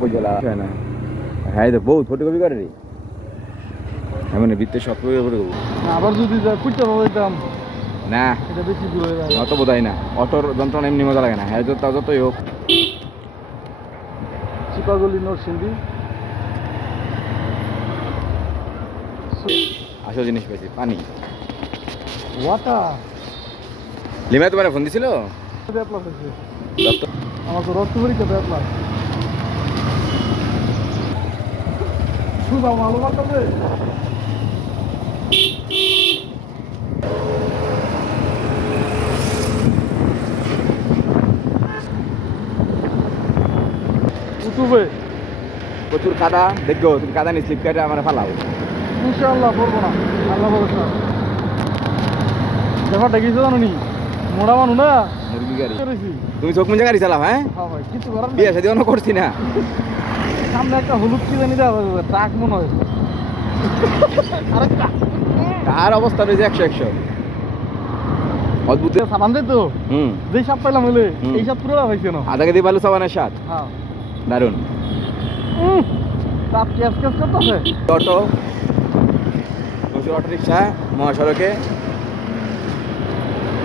কই না হ্যাঁ তো বহুত ফটোকপি করে রে এমন বৃত্তে সব করে করে আবার যদি কুইটা পাইতাম না। এটা বেশি দূর অত বোধ না। অটোর যন্ত্রণা এমনি মজা লাগে না। হ্যাঁ যত যতই হোক। চিপাগলি নরসিংদী। আসল জিনিস পেয়েছি পানি। ওয়াটার লিমা তোমার ফোন দিছিল? আমার তো রক্ত পরীক্ষা ব্যাপলাস সুদা ভালো মারতে উঠবে প্রচুর কাদা। দেখো তুমি কাদা নিয়ে স্লিপ কাটে আমার ফালাও। ইনশাআল্লাহ পড়ব না। আল্লাহ ভরসা। ব্যাপারটা কিছু জানো নি? মোড়া মানু না? মুরগি গাড়ি। তুমি চোখ মুজে গাড়ি চালাও হ্যাঁ? হ্যাঁ কিছু করার বিয়ে সাথে অন্য করছি না। সামনে একটা হলুদ কি জানি দেওয়া যাবে ট্রাক মনে হয়। তার অবস্থা রয়েছে একশো একশো? অদ্ভুত। সাবান দেয় তো। হুম। যেই সাপ পাইলাম হলে। এই সাপ পুরো হয়েছে না? আধা কেজি বালু সাবানের স্বাদ। হ্যাঁ। দারুণ। উম, তাপ ক্যাস ক্যাস করতেছে? অটো। অটো রিক্সা মহাসড়কে প্রথমে যে বাঙালি বেশি দিন তাপে লাগে।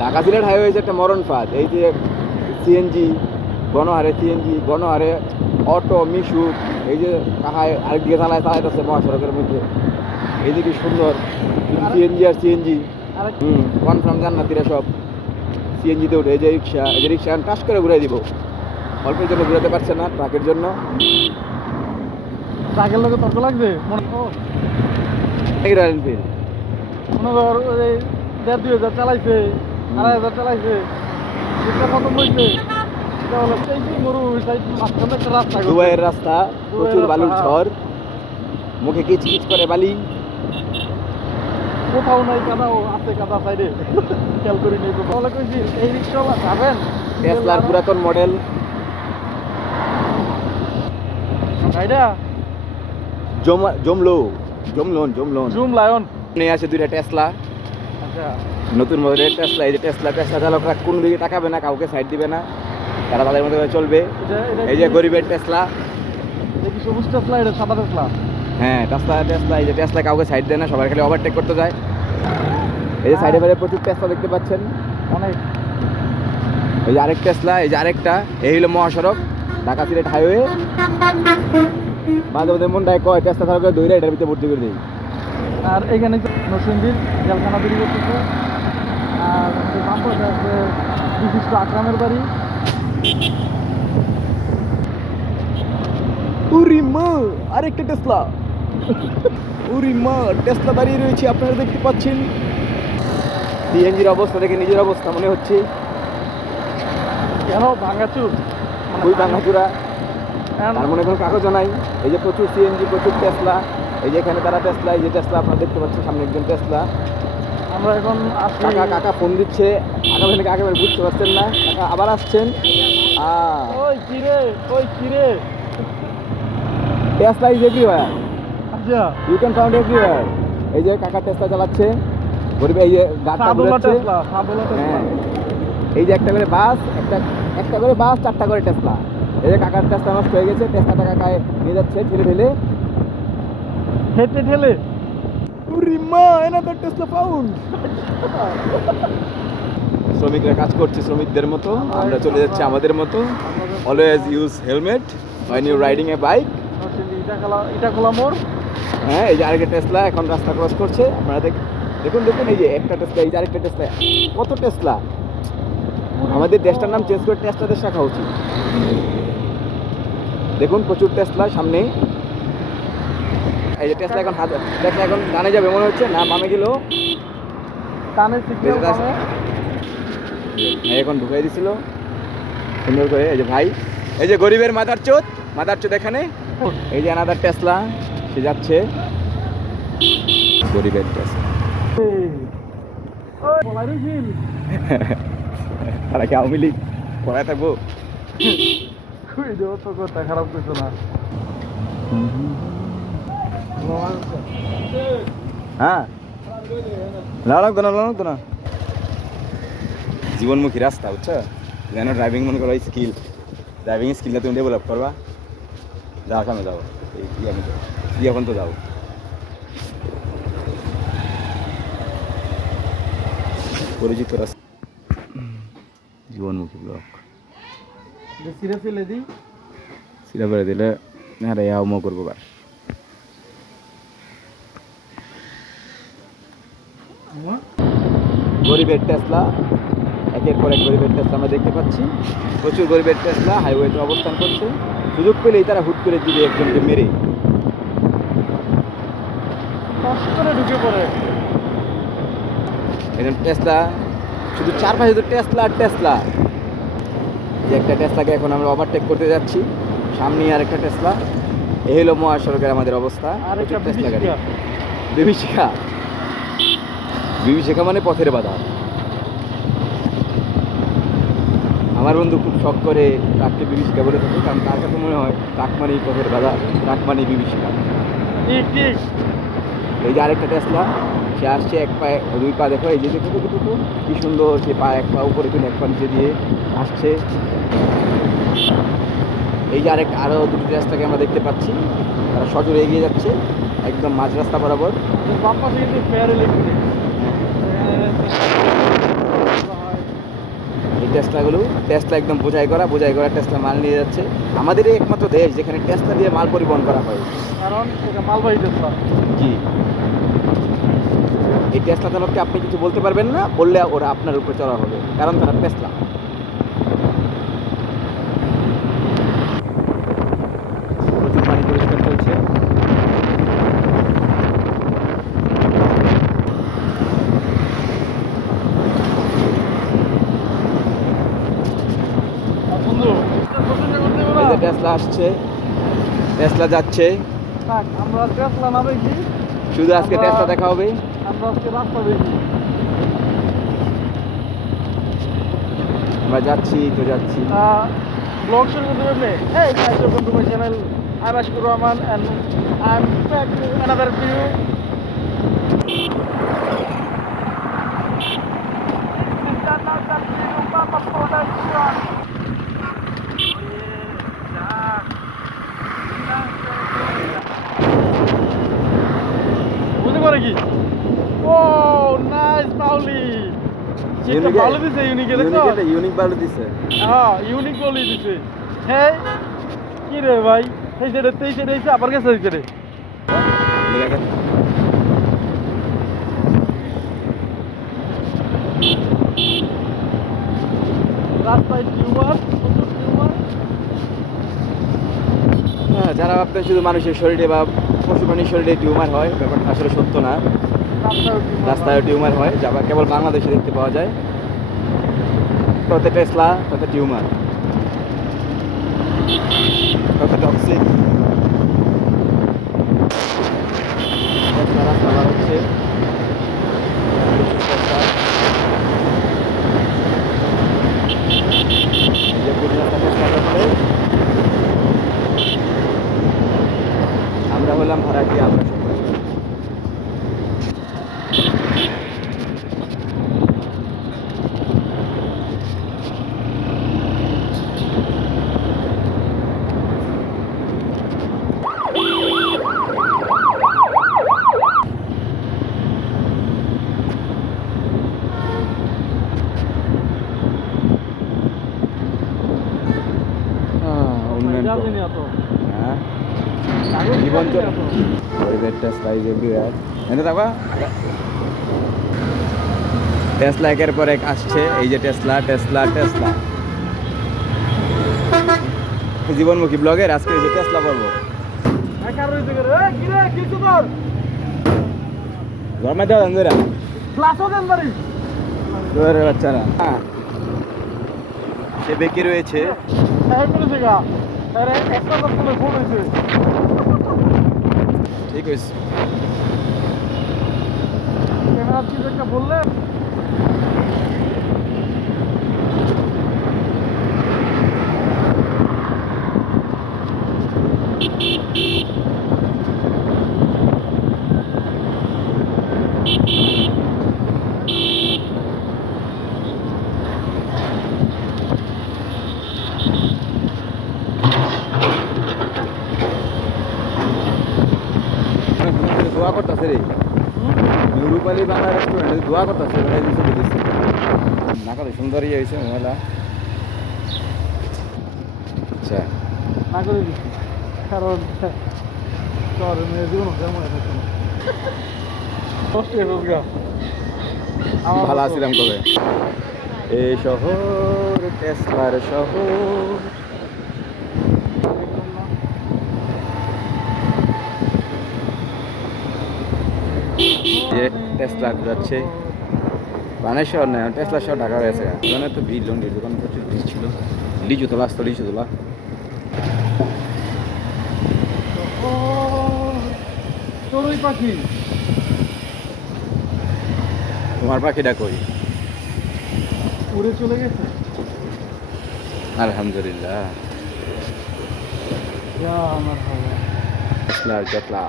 ঢাকা সিলেট হাইওয়ে হয়েছে একটা মরণ ফাঁদ এই যে সিএনজি গণহারে সিএনজি গণহারে অটো মিশু এই যে কাহায় আরেকদিকে চালায় চালাইতেছে মহাসড়কের মধ্যে। এই এইদিকে সুন্দর সিএনজি আর সিএনজি হুম কনফার্ম জান্নাতিরা সব সিএনজিতে উঠে। এই যে রিক্সা এই যে রিক্সা টাস করে ঘুরাই দিব। অল্পের জন্য ঘুরাতে পারছে না ট্রাকের জন্য। ট্রাকের লোকে তর্ক লাগবে? মনে এনফিল্ড মনে কর ওই দেড় দুই হাজার চালাইছে আড়াই হাজার চালাইছে সেটা এই। দুবাইয়ের রাস্তা প্রচুর বালুর হ্যাঁ। ঝড় মুখে কিচ কিচ করে বালি? কোথাও নাই কাদা ও আছে কাদা সাইডে খেয়াল করি নেই তো তাহলে কইছি এই রিক্সাওয়ালা যাবেন? টেসলার পুরাতন মডেল গাইডা জম জমলো জমলোন জমলোন জুম লায়ন। নিয়ে আসে দুইটা টেসলা আচ্ছা। নতুন মডেলের টেসলা এই যে টেসলা টেসলা চালকরা কোন দিকে তাকাবে না কাউকে সাইড দিবে না। তারা তাদের মধ্যে চলবে। এই যে গরিবের টেসলা সবুজ টেসলা এটা সাদা টেসলা হ্যাঁ টেসলা টেসলা এই যে টেসলা কাউকে সাইড দেয় না সবাই খালি ওভারটেক করতে যায়। এই যে সাইডে বাইরে প্রচুর টেসলা দেখতে পাচ্ছেন। অনেক। এই যে আরেক টেসলা এই যে আরেকটা এই হলো মহাসড়ক ঢাকা সিলেট হাইওয়ে মাঝে মাঝে মন ডায় কয় টেসলা থাকবে দৌড়ে এটার ভিতরে ভর্তি করে দিই আর এখানে নরসিংদীর জেলখানা তৈরি করতেছে। আর বাম পাশে আছে বিশিষ্ট আকরামের বাড়ি। উরি মা আরেকটা টেসলা। উরি মা টেসলা দাঁড়িয়ে রয়েছে আপনারা দেখতে পাচ্ছেন। সিএনজির অবস্থা দেখে নিজের অবস্থা মনে হচ্ছে। কেন ভাঙাচুর? খুবই ভাঙাচুরা। এখন মনে কোনো কাগজও নাই। এই যে প্রচুর সিএনজি প্রচুর টেসলা। এই যে এখানে তারা টেসলা এই যে টেসলা আপনারা দেখতে পাচ্ছেন সামনে একজন টেসলা আমরা এখন কাকা কাকা ফোন দিচ্ছে। আগামী থেকে আগামী বুঝতে পারছেন না। কাকা আবার আসছেন। ওই কিরে ওই কিরে টেসলা ইজ এভরিওয়্যার আচ্ছা। ইউ ক্যান ফাউন্ড এভরিওয়্যার এই যে কাকা টেসলা চালাচ্ছে। গরিব এই যে গাড়টা ঘুরাচ্ছে। হ্যাঁ। এই যে একটা করে বাস একটা একটা করে বাস চারটা করে টেসলা এই যে কাকার টেসলা নষ্ট হয়ে গেছে। টেসলাটা কাকায় নিয়ে যাচ্ছে ঠেলে ঠেলে। হেঁটে ঠেলে। উরি মা এনাদার টেসলা ফাউন্ড শ্রমিকরা কাজ করছে শ্রমিকদের মতো আমরা চলে যাচ্ছি আমাদের মতো। Always use helmet when you riding a bike ইটা খোলা মোড়। হ্যাঁ এই যে আরেকটা টেসলা এখন রাস্তা ক্রস করছে। আপনারা দেখ দেখুন দেখুন এই যে একটা টেসলা এই যে আরেকটা টেসলা কত টেসলা আমাদের দেশটার নাম চেঞ্জ করে টেসলা দেশ রাখা উচিত। দেখুন প্রচুর টেসলা সামনে। এই যে টেসলা এখন হাত টেসলা এখন ডানে যাবে মনে হচ্ছে না বামে গেল কানে সিগন্যাল আছে? ভাই এখন ঢুকাই দিছিল। সুন্দর করে এই যে ভাই এই যে গরিবের মাদার চোদ মাদার চোদ এখানে। এই যে আনাদার টেসলা সে যাচ্ছে। গরিবের টেসলা তারা কি আওয়ামী লীগ? পড়ায় থাকব? খুবই কথা খারাপ কিছু না। হ্যাঁ। লাগতো না লাগতো না। জীবনমুখী রাস্তা বুঝছ? যেন ড্রাইভিং মনে করো স্কিল ড্রাইভিং স্কিলটা তুমি ডেভেলপ করবা। যাও সামনে যাও। এই কি আমি কি এখন তো যাও। পরিচিত রাস্তা। জীবনমুখী ব্লক। সিরে ফেলে দিই। সিধা করে দিলে হ্যাঁ রে মো করব বার। গরিবের টেসলা একের পর এক গরিবের টেসলা আমরা দেখতে পাচ্ছি। প্রচুর গরিবের টেসলা হাইওয়েতে অবস্থান করছে। সুযোগ পেলেই তারা হুট করে দিবে একজনকে মেরে। ঢুকে পড়ে। একজন টেসলা শুধু চার পাশে তো টেসলা আর টেসলা যে একটা টেসলাকে এখন আমরা ওভারটেক করতে যাচ্ছি সামনে আর একটা টেসলা এই হলো মহাসড়কের আমাদের অবস্থা। আর টেসলা গাড়ি। বিভীষিকা। বিভীষিকা মানে পথের বাধা। আমার বন্ধু খুব শখ করে ট্রাককে বিভীষিকা বলে থাকে, কারণ তার কাছে মনে হয় ট্রাক মানেই পথের বাধা ট্রাক মানেই বিভীষিকা এই যে আরেকটা টেসলা সে আসছে এক পায়ে, দুই পা দেখো, এই যে দেখো দেখো কি সুন্দর, সে পা এক পা উপরে তুলে এক পা নিচে দিয়ে আসছে। এই যে আরেক আরও দুটি টেসলাকে আমরা দেখতে পাচ্ছি, তারা সজোরে এগিয়ে যাচ্ছে, একদম মাঝ রাস্তা বরাবর। কিন্তু ফেয়ার ইলেকট্রিক এই টেসলাগুলো টেসলা একদম বোঝাই করা বোঝাই করা টেসলা মাল নিয়ে যাচ্ছে। আমাদের একমাত্র দেশ যেখানে টেসলা দিয়ে মাল পরিবহন করা হয়। কারণ এটা মালবাহী টেসলা। জি। এই টেসলা চালককে আপনি কিছু বলতে পারবেন না বললে ওরা আপনার উপরে চড়া হবে কারণ তারা টেসলা প্রচুর পানি পরিষ্কার চলছে আর বন্ধু প্রচণ্ড করতে এই যে টেসলা আসছে। টেসলা যাচ্ছে। আমরা টেসলা না দেখি শুধু আজকে টেসলা দেখা হবে। আমরা আজকে রাস্তা দেখি আমরা যাচ্ছি তো যাচ্ছি। ব্লগ শুরু করতে Hey guys, welcome to my channel. I'm Ashkur Rahman and I'm back to another video. This is another video, Papa Production. বুঝতে পারে কি ও নাইস পাউলি Unique- ভালো দিছে ইউনিকে দেখছ ইউনিক এটা ইউনিক দিছে। হ্যাঁ ইউনিক বলি দিছে। হ্যাঁ কি রে ভাই? এই তেই এসে আবার গেছে রাস্তায় টিউমার টিউমার। হ্যাঁ যারা ভাবতেন শুধু মানুষের শরীরে বা পশু প্রাণীর শরীরে টিউমার হয় ব্যাপারটা আসলে সত্য না। রাস্তায় টিউমার হয়। যা কেবল বাংলাদেশে দেখতে পাওয়া যায়। তত টেসলা তত টিউমার তত টক্সিক রাস্তা বার হচ্ছে Tesla আমরা হলাম ভাড়াটি আমরা সবাই আহ, উন্নয়ন জানি তো- না তো হ্যাঁ জীবন না সাইজ এভরিওয়ার এনে থাকবা টেসলা একের পর এক আসছে। এই যে টেসলা টেসলা টেসলা জীবনমুখী ব্লগের আজকে এই যে টেসলা পড়ব গরমে দেওয়া ধরে। দেন ধরে বাচ্চারা। হ্যাঁ। সে বেঁকে রয়েছে। ঠিক হয়েছে। বললে দোয়া করতেছে রে। নিউরুপালি বাংলা রেস্টুরেন্টে দোয়া করতেছে এই ছবি দিচ্ছে না কত সুন্দর ইয়ে হয়েছে মহিলা। আচ্ছা। না করে কারণ শহরের মেয়ে জীবন থাকছে না ভালো আছিলাম কবে? এই শহর টেসলার শহর। যে টেসলা যাচ্ছে শহর না টেসলা শহর ঢাকা হয়েছে। ওখানে তো ভিড় লন্ডির দোকান প্রচুর ভিড় ছিল। লিচু তোলা আসতো লিচু তোলা। পাখি তোমার পাখিটা কই? উড়ে চলে গেছে? আলহামদুলিল্লাহ। আমার টেসলা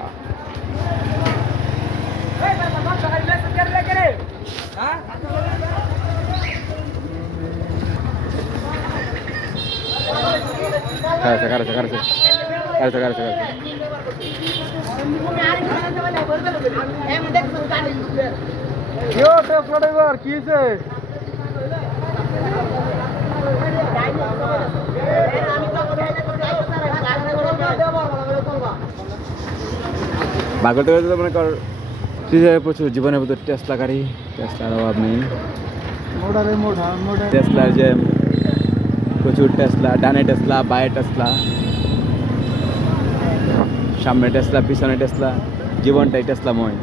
কারেছে কারেছে কারেছে। কারেছে কারেছে কারেছে। ড্রাইভার কি হয়েছে? বার করতে করতে তো মনে কর ফ্রিজে প্রচুর জীবনের ভিতর টেসলা গাড়ি টেসলার অভাব নেই টেসলার যে প্রচুর টেসলা ডানে টেসলা বায়ে টেসলা সামনে টেসলা পিছনে টেসলা জীবনটাই টেসলাময়।